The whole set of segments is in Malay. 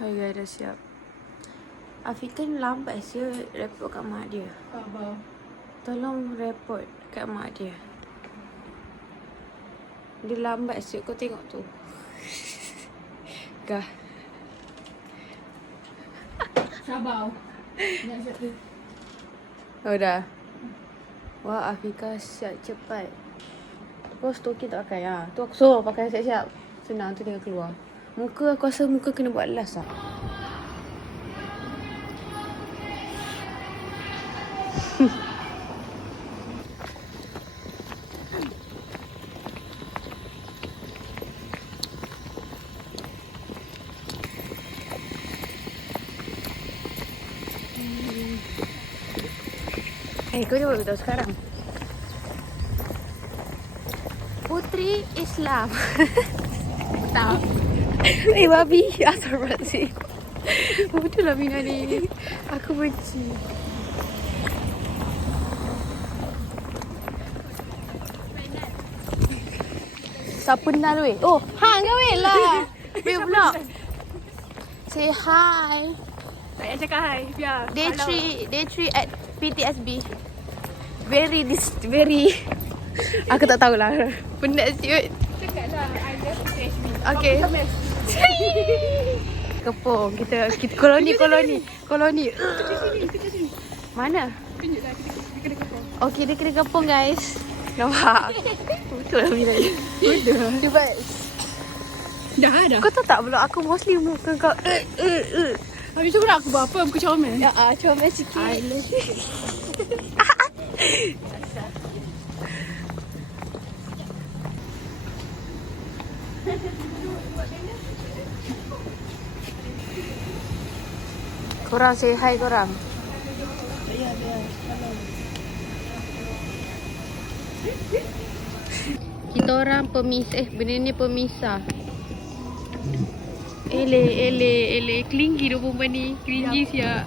Hai guys, dah siap. Afika ni lambat saya report kat mak dia. Abang. Tolong report kat mak dia. Dia lambat siap, kau tengok tu. Gah. Sabar. Nak siap tu. Oh dah. Wah, Afika siap cepat. Kau stokin tak pakai ha? Tu aku suruh pakai siap-siap. Senang tu tinggal keluar. Muka aku rasa muka kena buat las lah. Kau cuba beritahu sekarang. Putri Islam. Tak. Babi. Astagfirullahaladzim. Betul lah Mina ni. Aku benci. Siapa kenal weh? Oh, hang kau weh lah. Weh vlog. Say hi. Tak payah cakap hai. Biar. Day 3 at PTSB. Very aku tak tahulah. Penat siut. Cakaplah I love PTSB. Okay. Kepung. Kita koloni. Kita sini. Mana? Tunjuklah kita kena kepung. Okay, dia kena kepung guys. Nampak? Betul lah Mira. Sudah. Cuba. Dah. Kau tahu tak belum aku mostly muka kau. Habis tu pula aku buat apa? Muka comel. Ya, comel sikit. I love you. Korang say hi korang. Kita orang benda ni pemisah. Ele Kelinggi dia perempuan ni. Cringy siap.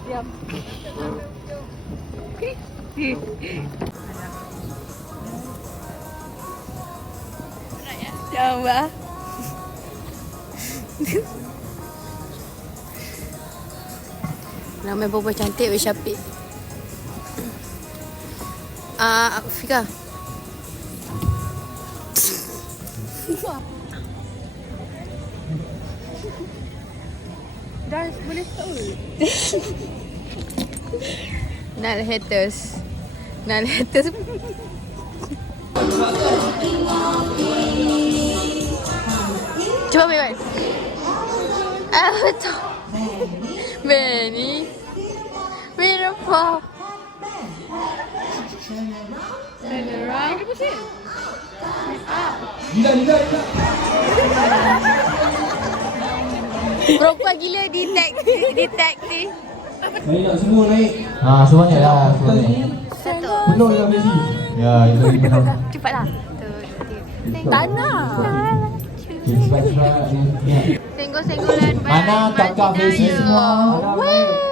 Coba. Nama perempuan cantik weh Syafiq. Fika. Dah boleh stop ke? Nal haters. Cuba Benny. Betul. Benny. Beautiful. Turn around. Kenapa sih? Gila. Perempuan gila di tag ni. Naik nak semua naik. Semuanya lah. Semuanya. Satu. Penuh dengan Messi. Ya, itu lagi penuh. Cepatlah. Tanah. Senggol-senggolan Mana kakak Messi semua?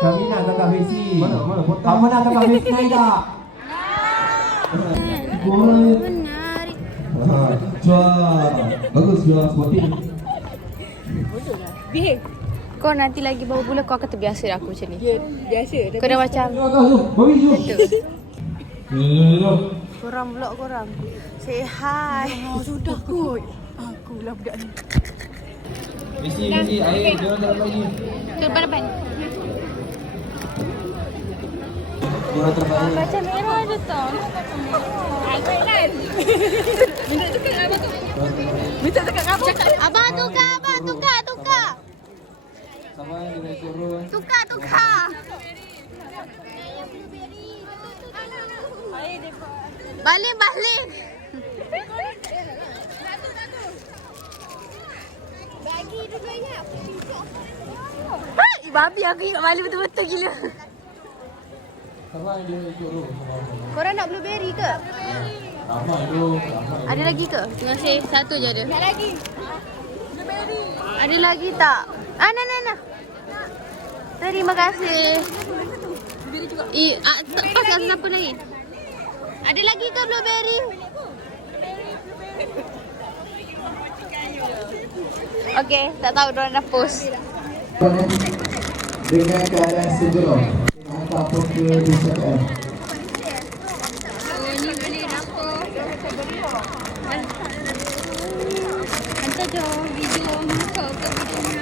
Kami nak kakak Messi. Mana potong? Kamu nak kakak Messi naik tak? Menarik. Bagus jual sporting. Behave. Kau nanti lagi baru bulan kau akan terbiasa dah aku macam ni. Ya, biasa. Kau dah macam Bawi jom. betul. Korang vlog korang. Say hi. Sudah kot. Aku lah budak ni. Messi air dia orang tak dapat lagi. Tu depan. Dia orang terbaik. Kaca merah ada tau. Aku kan. Minta cakap abang tu. Abang tukar. Sabar dia naik turun. Tukar. Balik. Bagi dulu ya. Babi aku ingat balik betul-betul gila. Sabar dia naik turun. Korang nak blueberry ke? Ramai tu. Ada lagi ke? Terima kasih. Satu je ada. Nak lagi. Blueberry. Ada lagi tak? Nah. Terima kasih. Blueberry juga. Tak pas lah siapa lagi. Ada lagi ke blueberry? Okay, tak tahu diorang dah post. Dengan keadaan segera hantar pun ke DCKM. Ini boleh dapur. Hantar je video muka ke video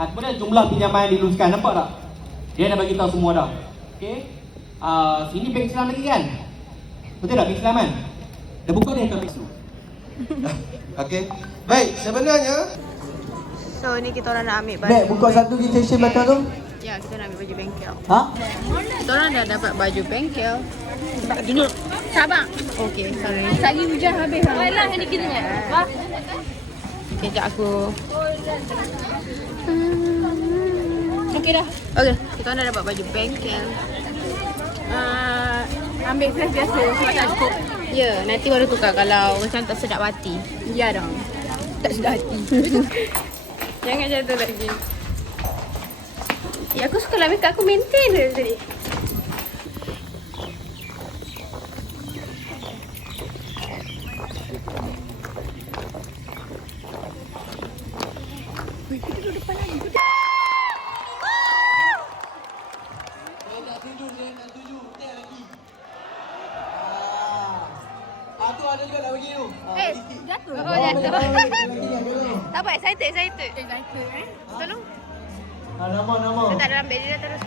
Kemudian jumlah pinjaman yang diluluskan, nampak tak? Dia dah bagi tahu semua dah. Okey. Sini bank Islam lagi kan? Betul tak bank Islam kan? Dah buka dia account Islam. Okey. Baik, sebenarnya So ni kita orang nak ambil baju. Nek, buka satu detention belakang tu. Ya, kita nak ambil baju bengkel. Ha? Kita orang dah dapat baju bengkel. duduk. Sabar. Okey, sorry. Lagi hujan habis. Baiklah yang kita ni. Wah. Kejap aku. Okey dah. Okey, kita orang dah dapat baju bengkel. Ambil flash biasa sebab tak cukup. Ya, nanti baru tukar kalau macam tak sedap hati. Ya dah. Tak sedap hati. Jangan macam tu lagi. Ya, aku suka lah makeup aku maintain je tadi. Tu ada juga nak bagi tu. Jatuh. Oh, jatuh. Tak apa, excited. Tolong. Nama. Letak dalam beg dia terus.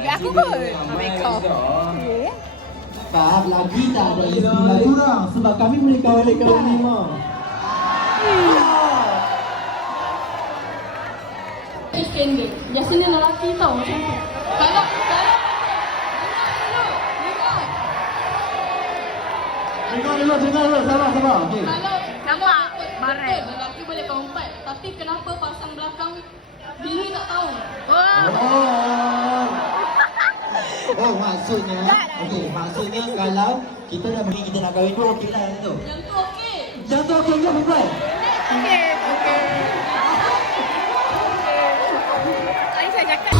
Ya aku pun. Makeup. Tak, lagi tak ada istilah curang sebab kami boleh kawan-kawan lima. Pendek. Biasanya lelaki tau macam tu. Kalau Dengar dulu, sabar. Okey. Kalau nampak barang lelaki boleh kompat, tapi kenapa pasang belakang bini tak tahu? Oh, maksudnya, okey, maksudnya kalau kita dah beri kita nak kahwin tu okey lah tu. Yang tu okey. Yang tu okey ke bukan? Okey. Tadi saya cakap.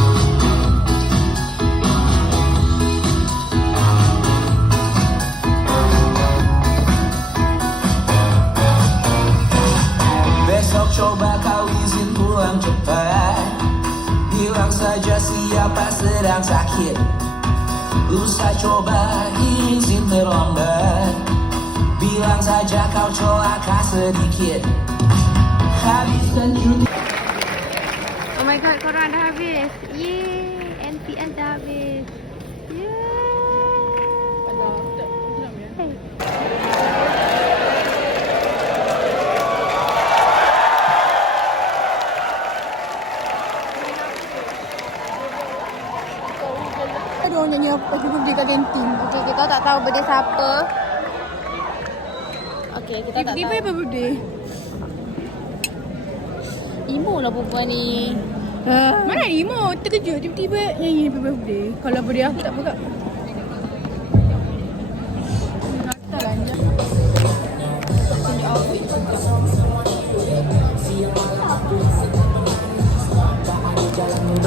Besok coba kau izin pulang cepat. Bilang saja siapa sedang sakit. Usah coba izin terlambat. Bilang saja kau celaka sedikit. Habiskan cuti. Oh my god, korang dah habis. Yeay, NPS dah habis. Ada orang nyanyi apa birthday kat kantin. Okey, kita tak tahu birthday siapa. Okey, kita tak tahu. Tiba-tiba apa birthday? Imo lah perempuan ni. Mana Imo? Terkejut tiba-tiba nyanyi happy birthday. Kalau birthday aku tak buka. Natal anja.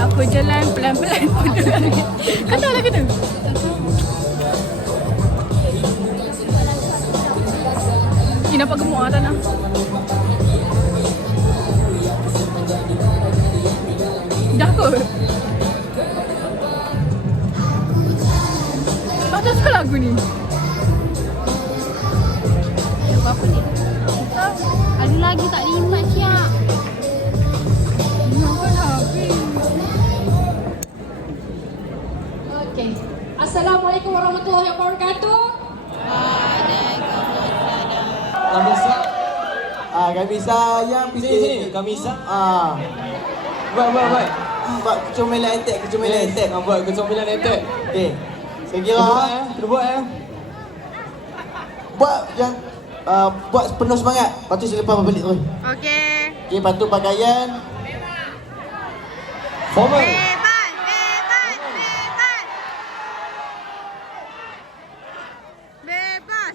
Aku jalan pelan-pelan. Kau tahu lagu tu? Nampak gemuk lah tanah. Dah kot. Kau tak suka lagu ni? Lagu apa ni? Ada lagi tak limat siap. Nak dah habis. Okey. Assalamualaikum warahmatullahi wabarakatuh. Kamisa. Kamisa yang Sini, Kamisa. Buat kecomelan entek. Buat kecomelan entek. Okey. Saya kira Kena buat buat yang buat penuh semangat. Lepas tu selepas balik terus. Okey. Okey, lepas tu pakaian Formal. Bebas.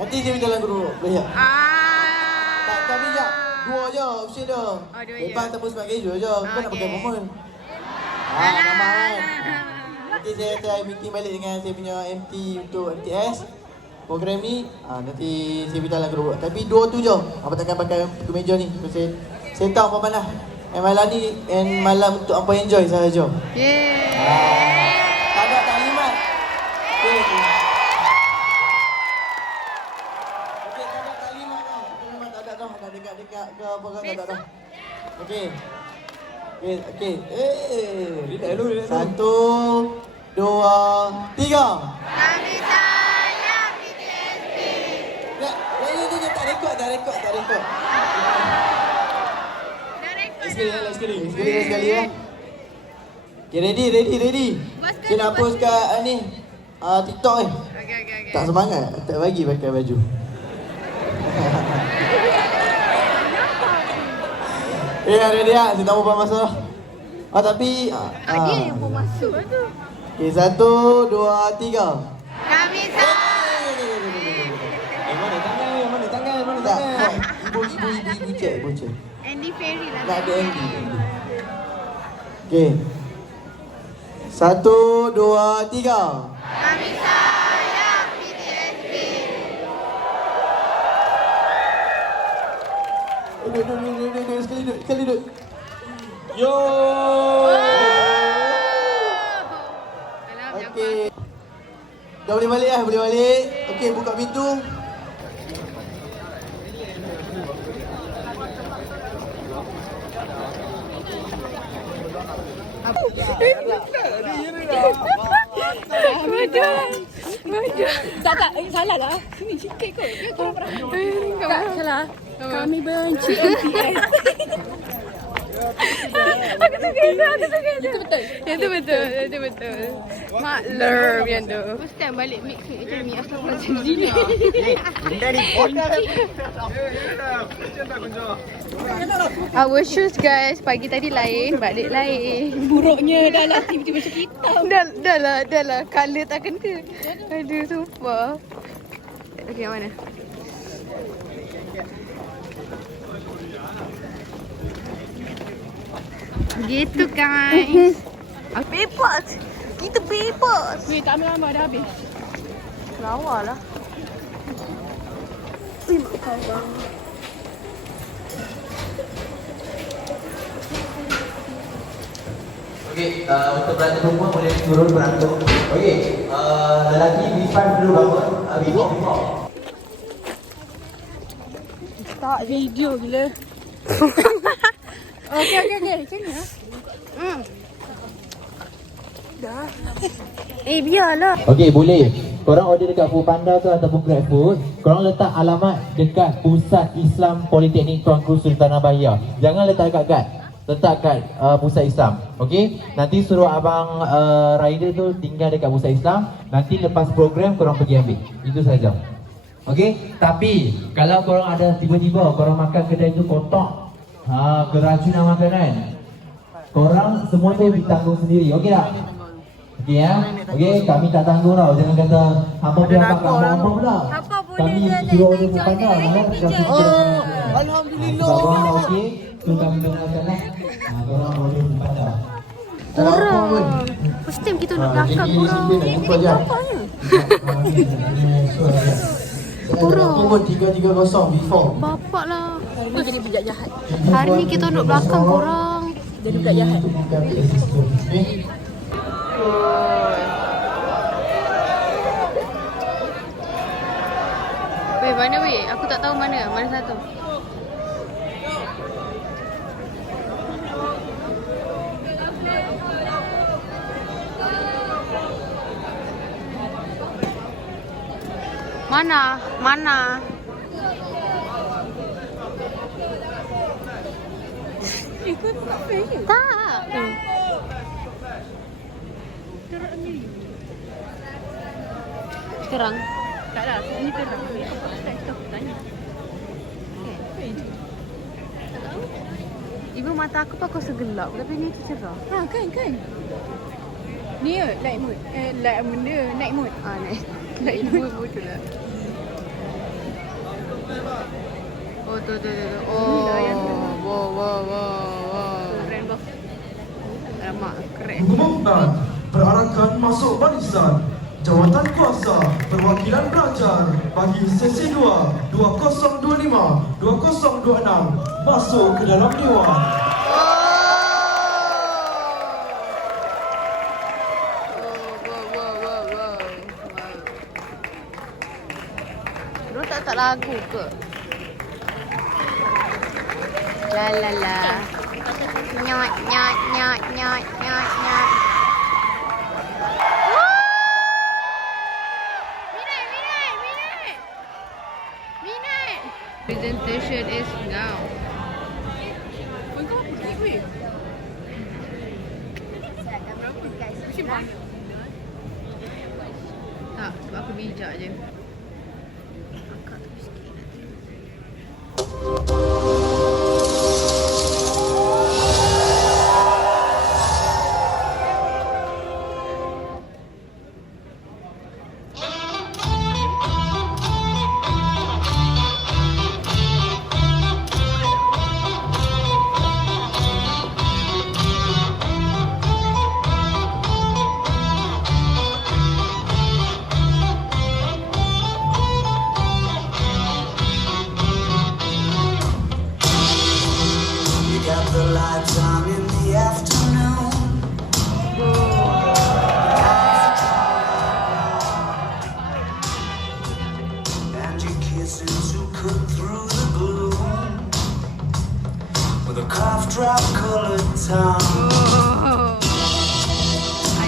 Nanti dia minta lagu dulu. Boleh tak? Tak bijak. Dua je option dia. dua je. Lepas ataupun smart casual je. Kau nak pakai Okey. formal. Alah, Nampak kan? alah. Nanti saya try meeting balik dengan saya punya MT untuk MTS. Program ni, nanti saya beritahu lah grup. Tapi dua tu je. Apa takkan pakai kemeja ni. Saya tahu apa mana. And malam ni, and malam untuk apa enjoy sahaja. Tak ada taklimat. Okay. Okay, tak ada taklimat tau. Memang tak ada tau. Nak dekat-dekat ke apa ke tak ada tau. Okay. Okay. Relax dulu. 1, 2, 3. Kami sayang BTSP. Tak rekod. Dah rekod. Sekali ya. Okay, ready. Masker Saya nak tu, post kat ni TikTok ni. Okay. Tak semangat, tak bagi pakai baju. Ready ya, saya tak mau buat masalah. Tapi Dia yang mau masuk tu. Okay, 1, 2, 3. Kami sayang. Mana tangan? Tak, ibu cek. Andy Ferry lah. Tak ada Andy. Okay. 1, 2, 3. Kami sayang BTSP. Duduk, sekali duduk. Yo. Okey. Dah boleh balik lah, boleh balik. Okey, buka pintu. Tak, salah lah. Sini sikit kot. Dia korang pernah. Tak, salah. Kami benci MTS. Aku suka itu. Itu betul. Itu betul. Maklum yang tu. First time balik mix macam ni. Astagfirullahaladzim. Our shoes guys, pagi tadi lain, balik lain. Buruknya dah lah tiba-tiba macam hitam. Dah lah. Colour tak kena. Aduh, sumpah. Okay, mana? Gitu guys. Bebas. Kita bebas. Ni tak ambil gambar dah habis. Lawa lah. Ui, mak kau bang. Okey, untuk perantuk perempuan boleh turun perantuk. Okey, lelaki B5 dulu bangun. Before. Tak video gila. Okey. Macam ni lah. Dah. Biarlah. Okey, boleh. Korang order dekat Foodpanda ke ataupun GrabFood, korang letak alamat dekat Pusat Islam Politeknik Tuanku Sultanah Bahia. Jangan letak kat guard. Letak kat Pusat Islam. Okey? Nanti suruh abang rider tu tinggal dekat Pusat Islam. Nanti lepas program korang pergi ambil. Itu saja. Okey? Tapi kalau korang ada tiba-tiba korang makan kedai tu kotak, keracunan makanan, korang semua tu ditanggung sendiri. Okey tak? Okey ya? Okey, kami tak tanggung tau. Jangan kata hampa pihak hampa pula. Kami suruh order Foodpanda. Alhamdulillah. Sebab korang dah okey, so kami benarkan lah. Korang order Foodpanda. Korang. First time kita duduk belakang korang. Jumpa je. Korang. Pun 330 before. Bapak lah. Kau jadi pijak jahat. Hari ni kita duduk belakang korang. Jadi pijak jahat. Weh, mana weh? Aku tak tahu mana. Mana satu? Mana? Tak. Terang. Tak lah, ini terang. Tak tanya. Ibu mata aku pakai segelap tapi ni tu cerah. Kan. Ni light mood. Light mood dia, night mood. Naik. Naik ibu betul lah. Oh, tu. Oh, wow. Alamak, keren. Mengumumkan perarakan masuk barisan jawatan kuasa perwakilan pelajar bagi sesi 2 2025 2026 masuk ke dalam dewan. Dia tak lagu ke? La la la. Nyot. Minat. Presentation is now. Tak, sebab aku bijak je. Angkat tu sikit nanti. The lights on in the afternoon. And your kisses who cut through the gloom with a cough drop colored tongue.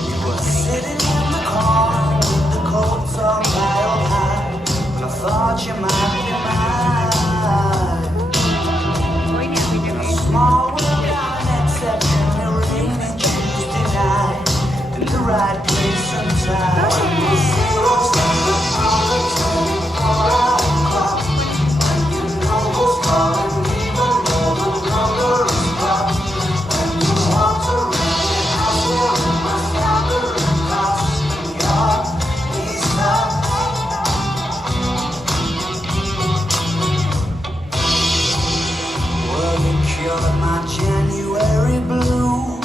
You were sitting in the corner with the coats all piled high, and I thought you might be mine. Small world, an exception, a rainy Tuesday night, in the right place and time. We'll see what's coming from the 24-hour clock, and you know who's calling, even though the number is blocked. When you want to rent your house, well, you must gather in costs, and you're please stop. Well, you cured my January blues.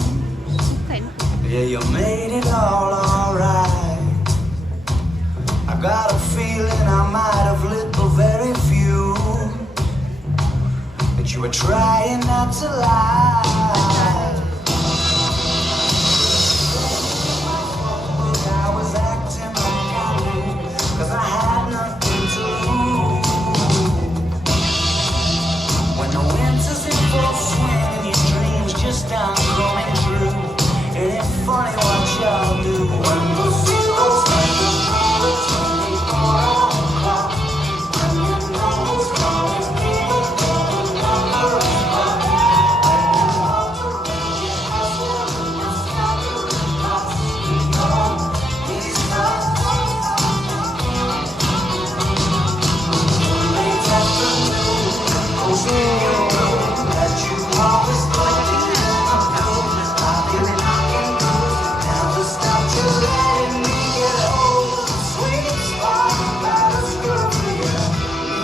Yeah, you made it all alright. I got a feeling I might have lit the very few that you were trying not to lie. But I was acting like I knew, 'cause I had nothing to lose. When the winter's in full swing and your dreams just aren't coming true, it ain't funny what y'all do when the zeros hit the floor. It's 24-hour clock, and you know who's calling, even though the number is blocked. When you want to rent your house, well, you must gather in costs, and you're please stop. Late afternoon, goes in your room that you always played in the blue. I've been knocking doors, never stopped you letting me get old. Sweet spot by the Scorpio,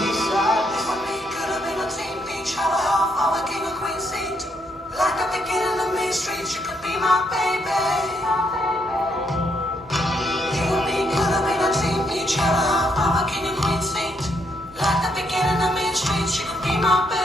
east side. For me, could have been a teen beach, had a half of a king or queen seat. Like the beginning of Main Street, you could be my baby. You and me could have been a teen beach, had a half of a king and queen seat. Like the beginning of Main Street, you could be my baby.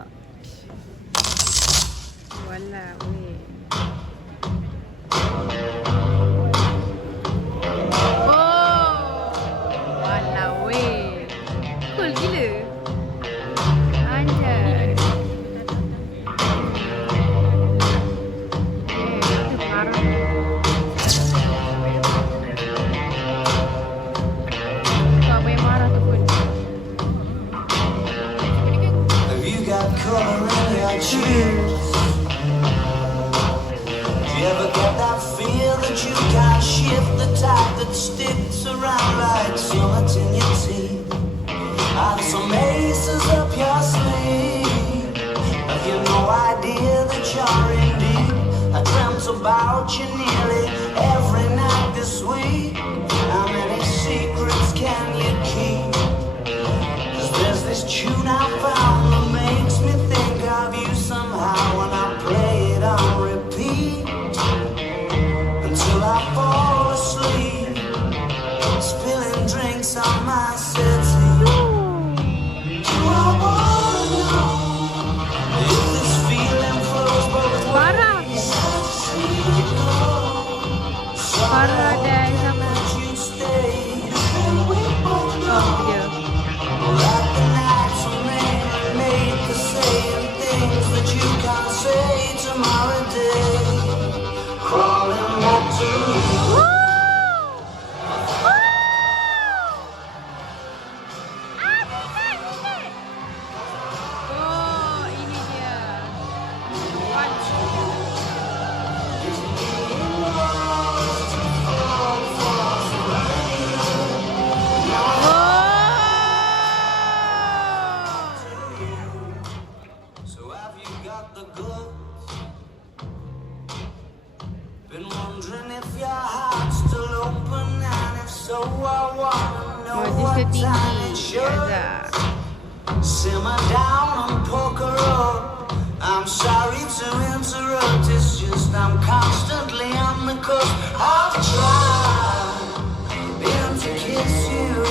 tak? Walah, weh. Oh, walah, weh. Cool gila. Anjay. Itu parah. Kau apa yang marah tu pun. Have you got color in your cheeks? Do you ever get that feel that you can't shift, the type that sticks around like summits in your teeth? And some aces up your sleeve. Have you no idea that you're in deep? I dreamt about you nearly every night this week. How many secrets can you keep? 'Cause there's this tune I found that makes me think of you somehow when I play it on repeat until I fall asleep, spilling drinks on my settee. Do I wanna know if this feeling flows both Parah. ways? Parah dah sama. Would you stay? Oh, dia. Like the nights when they made the same things that you can't say tomorrow day. Crawling back to you. Oh, ini dia. So have you got the goods? Been wondering if your heart's still open, and if so, I wanna know what Modus time it tertinggi. should. Azhar. Simmer down and poker up. I'm sorry to interrupt, it's just I'm constantly on the cusp. I've tried been to kiss you.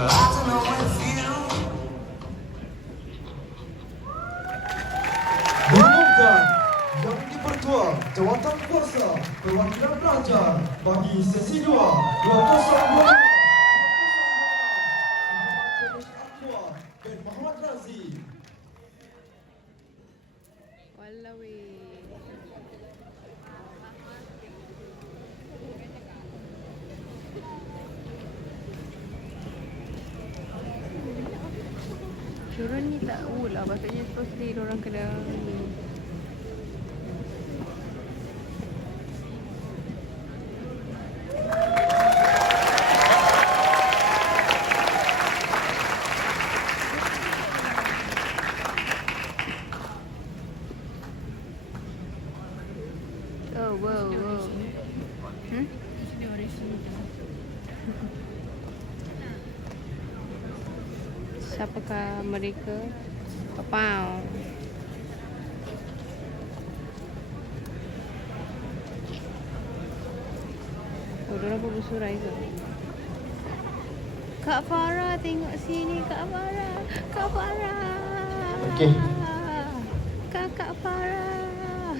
I don't know if you. Diumumkan yang dipertua jawatan kuasa perwakilan pelajar bagi sesi 2 2025 Ben Muhammad Razi. Walau weh. Diorang ni tak lah, patutnya supposedly diorang kena ni. Oh, wow, wow. Siapakah mereka? Papau. Oh, diorang pun bersurai tu. Kak Farah, tengok sini Kak Farah. Kak Farah. Okey. Kakak Farah.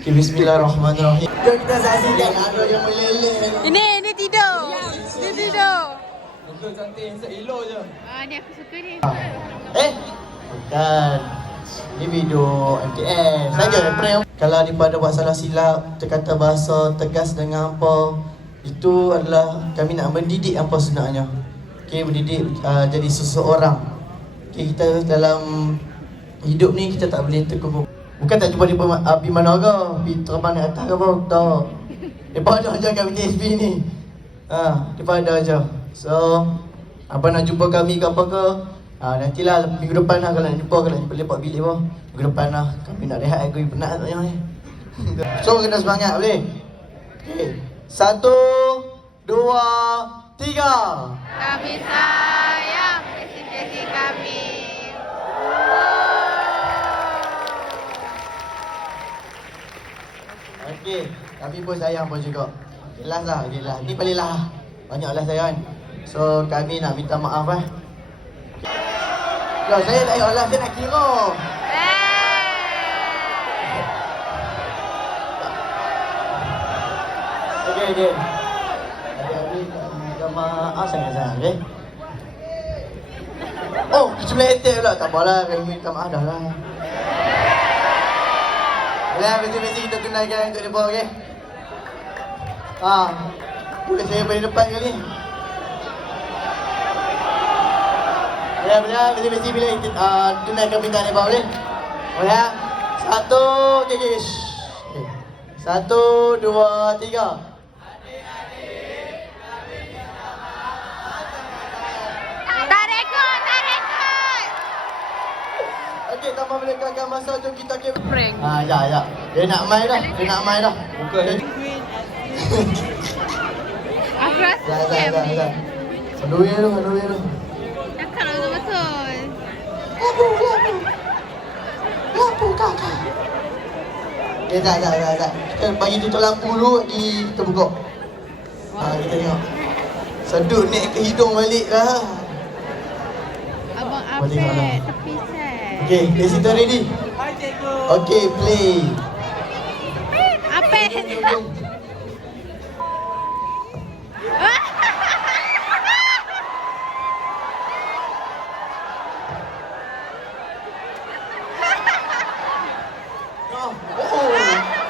Okay, bismillahirrahmanirrahim. Jom kita saksikan ada yang meleleh. Ini tidur. Dia tidur. Muka cantik yang elok je. Ni aku suka ni. Bukan. Ni video MTS. Saja prank. Kalau daripada buat salah silap, terkata bahasa tegas dengan apa, itu adalah kami nak mendidik apa sebenarnya. Okey, mendidik jadi seseorang. Okey, kita dalam hidup ni kita tak boleh terkubur. Bukan tak jumpa di mana ke, pergi terbang naik atas ke apa, tak. Daripada aja kami TSB ni. Daripada aja. So, apa nak jumpa kami ke apa ke, nantilah minggu depan lah kalau nak jumpa, kalau nak jumpa lepak bilik pun. Minggu depan lah, kami nak rehat, aku penat tak yang ni. So, kena semangat boleh? Okay. 1, 2, 3. Kami sayang prestasi kami. Okey, kami pun sayang pun juga. Okay, last lah, okay, last. Ni paling last. Banyak last saya kan. So, kami nak minta maaf . Kalau saya tak payah last, saya nak kira. okey. Adik-adik gambar sangat-sangat, okey? Oh, sebelah etik pula. Tak apalah, kami minta maaf dah lah. Ya, mesti kita tunaikan untuk mereka, okey? Boleh saya paling depan kali. Ya, benar. Mesti bila tunaikan permintaan mereka, boleh? Oh ya. 1, okey. 1, 2, 3. Okey, tanpa melengahkan masa, jom kita Prank. ya. Dia nak main dah. Buka dia. Aku rasa scam ni. Underwear tu. Cakap lah betul. Lampu kakak. Tak. Kita bagi tutup lampu dulu, kita buka. Kita tengok. Sedut naik ke hidung balik lah. Abang Boleh Apek mana? tepi set. Okay, dari situ ready? Okay, play. Apek.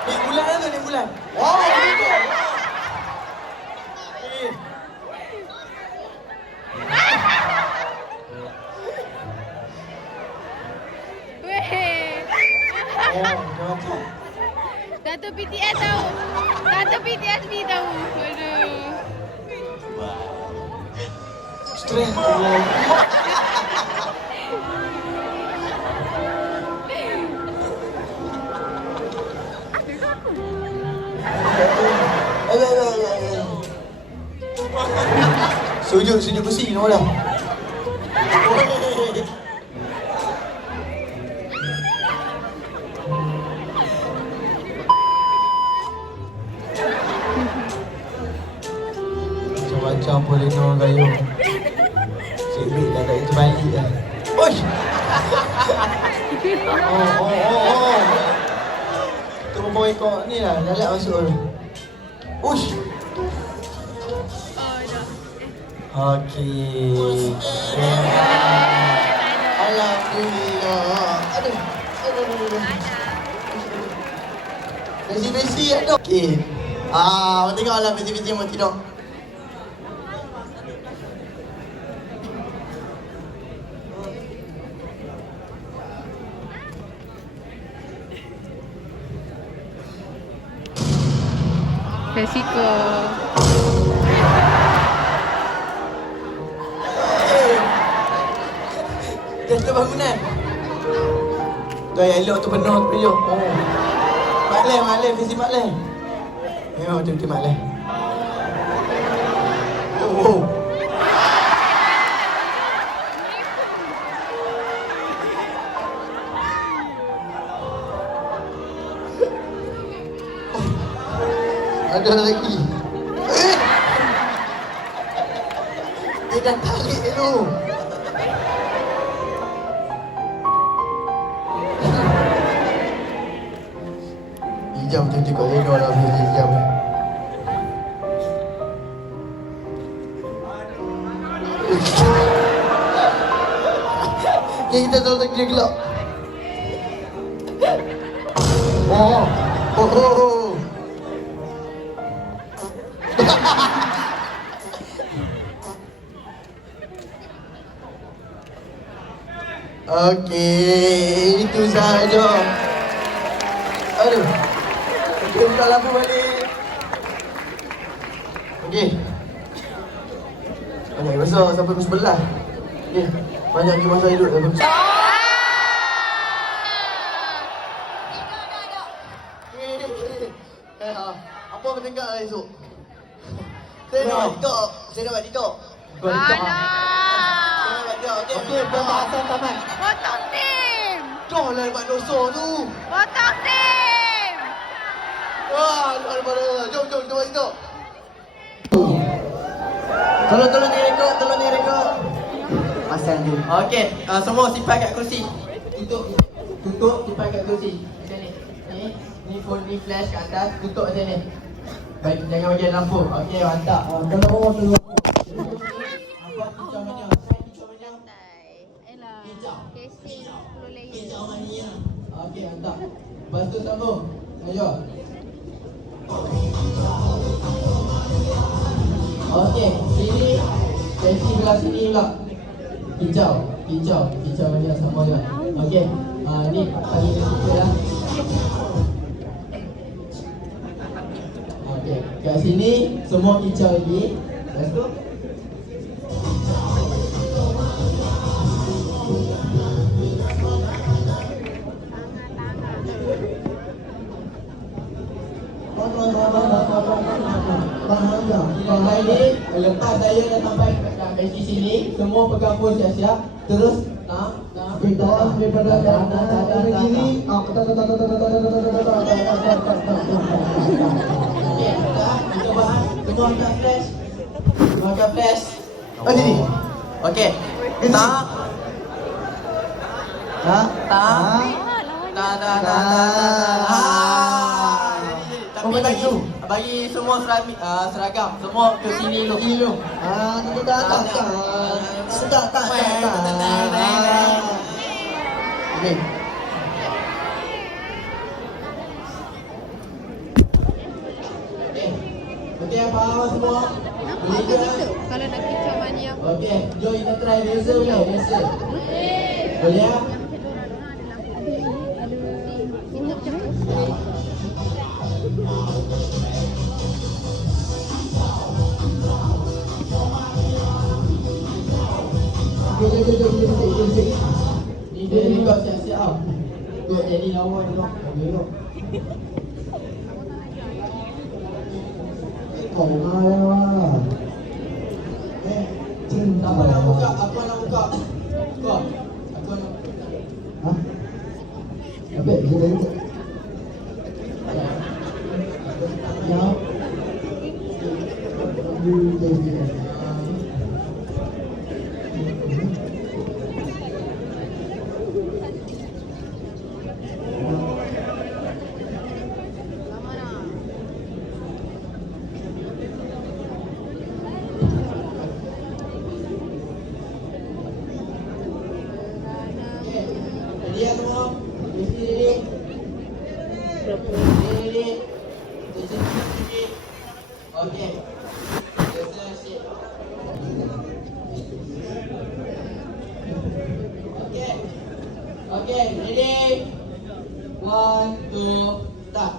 Naik bulan lah tu, naik bulan. Oh, betul. Weh. Macam. Satu BTS tahu. Satu BTS B tahu. Aduh. Stress. Sujud kursi nombor dah. Macam-macam Polino gayung. Cik dah tak itu balik dah. Oish! Oh. Tu bawa ekor ni lah, jalan masuk tu. Uish! Okey. Alhamdulillah. Aduh. Besi-besi ada. Okey. Tengoklah besi-besi mau tidur. Resiko. Jatuh bangunan. Tu yang elok tu penuh tu elok. Oh. Mak Leh, visi Mak Leh. Memang betul-betul Mak Leh. Oh. Ada lagi. Dia dah tarik tu. Hijau betul-betul kat Leno lah. Hijau ni. Okay, kita tahu dia gelap. Oh. Okey, itu sahaja. Aduh. Okey, buka lampu balik. Okey. Banyak besar sampai pukul 11. Okey, banyak lagi masa hidup dalam pukul 11. Apa bertengkar lah esok? Saya nak buat TikTok. Okey, pembahasan tamat. Potong tim. Dah lah buat dosa tu. Potong tim. Wah, jom kita buat TikTok. Tolong ni rekod. Pasal tu. Okey, semua simpan kat kursi. Tutup simpan kat kursi. Macam ni. Ni phone ni flash kat atas, tutup macam ni. Baik, jangan bagi lampu. Okey, mantap. Kalau orang tu apa kicau banyak? Kicau banyak. Hijau. Casing 10 layer. Hijau mania. Okey, mantap. Lepas tu sambung. Ayo. Okey, sini. Sesi belah sini pula. Hijau. Hijau banyak sama juga. Okey. Ni kali ketiga lah. Okey, kat sini semua hijau lagi. Lepas tu Lepas ni, lepas saya dah sampai kat sesi sini, semua pegang pun siap-siap. Terus bawah daripada kiri. Okey, kita bahas. Semua angkat flash. Semua angkat flash. Oh, sini. Okey. Tak. Tapi bagi semua seragam. Semua ke sini dulu. Tak. Okey. Okey, apa semua? Boleh ke? Kalau nak kicau mania. Okey, jom kita try biasa boleh? Biasa. Boleh ya? Ni dia rekod siap-siap. Kod jadi lawan tu. Apa nak buka? Aku nak buka. Kau. Aku nak. Hah? Apa dia dah buka? Ya. Dia semua. Mesti ready. Ready. Okey. Okay, ready? 1, 2, start.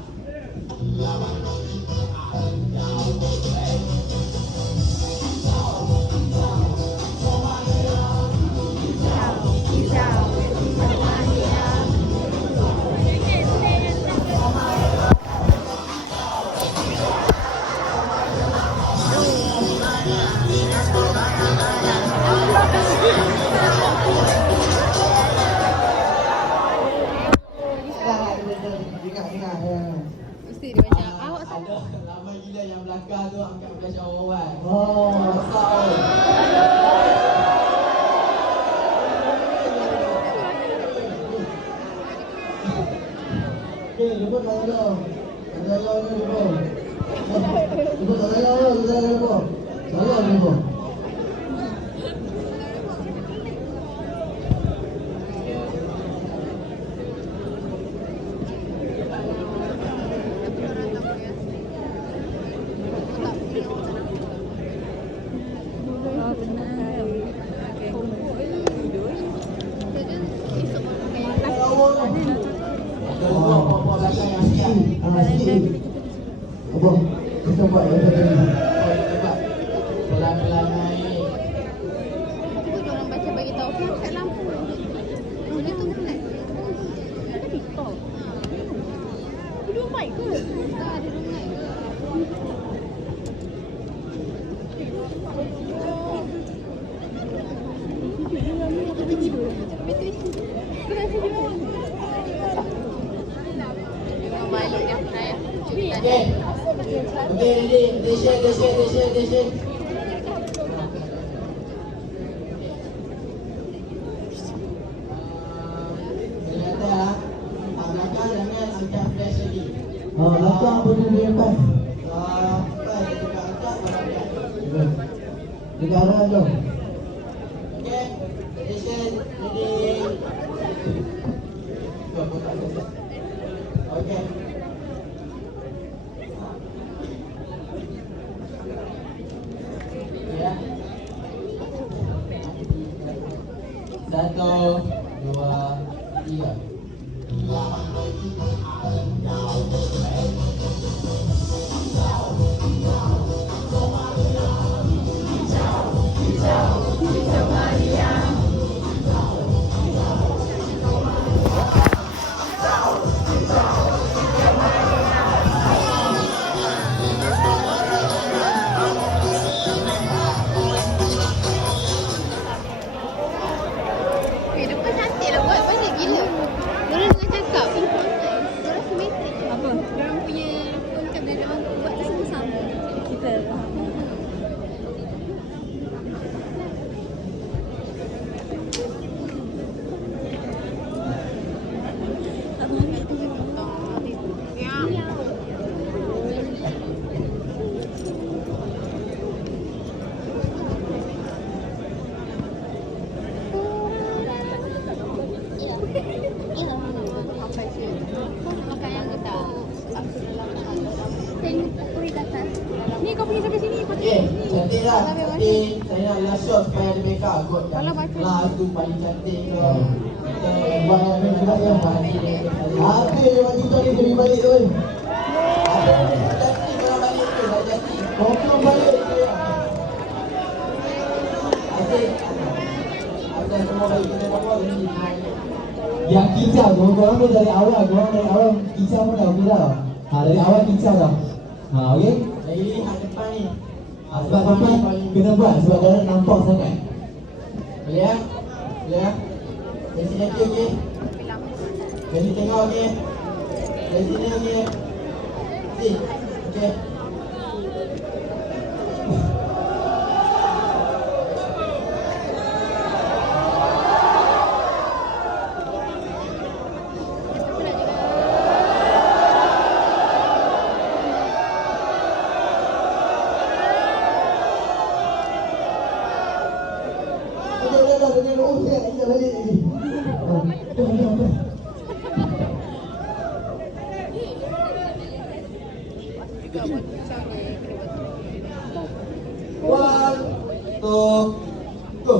Ingat ya. Mesti dia macam awak ada lama gila yang belakang tu angkat flash awal. Oh, besar. Okey, lupa tak ada. Ada yang ni lupa. Lupa tak ada, lupa. Salah lupa. Abang, kita buat yang tadi. Pelan-pelan naik. tu dia orang baca bagi tahu kan kat lampu. Dia tu flat. Ada TikTok. Dua mic ke? Tak ada dua mic. Okay. Okay, ready. Descend. Belakang jangan angkat flash lagi. Belakang boleh lepas. negara jom. Okey, attention, ready. Jom, okey. Ya. 1, 2, 3. Depan cantik lah buat banyak gila. Diorang tengah cakap diorang simetrik. Apa? Diorang punya konsep dan diorang buat tu semua sama. Kita faham. Ni kau pergi sampai sini. Okey, cantik lah. Tapi saya nak last shot supaya ada backup kot kan. Kelas tu paling cantik ke. Kita buat yang main juga yang balik. Apa yang waktu tu dia pergi balik tu kan? Apa yang cantik kalau balik tu, tak cantik. Confirm balik tu ya. Asyik. Ada semua balik kita bawa ni. Yang kicau tu, korang tu dari awal kicau pun dah okey dah. Dari awal kicau dah. Okey? Lagi lihat depan ni. Sebab depan kena buat sebab korang nampak sangat. Boleh ya? Boleh ya? Dari sini okey okey. Dari sini tengok okey. Dari sini okey. Sini. Okey. One, two, go.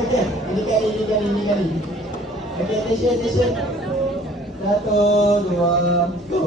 Okey. Ini kali. Okey, attention. 1, 2, go.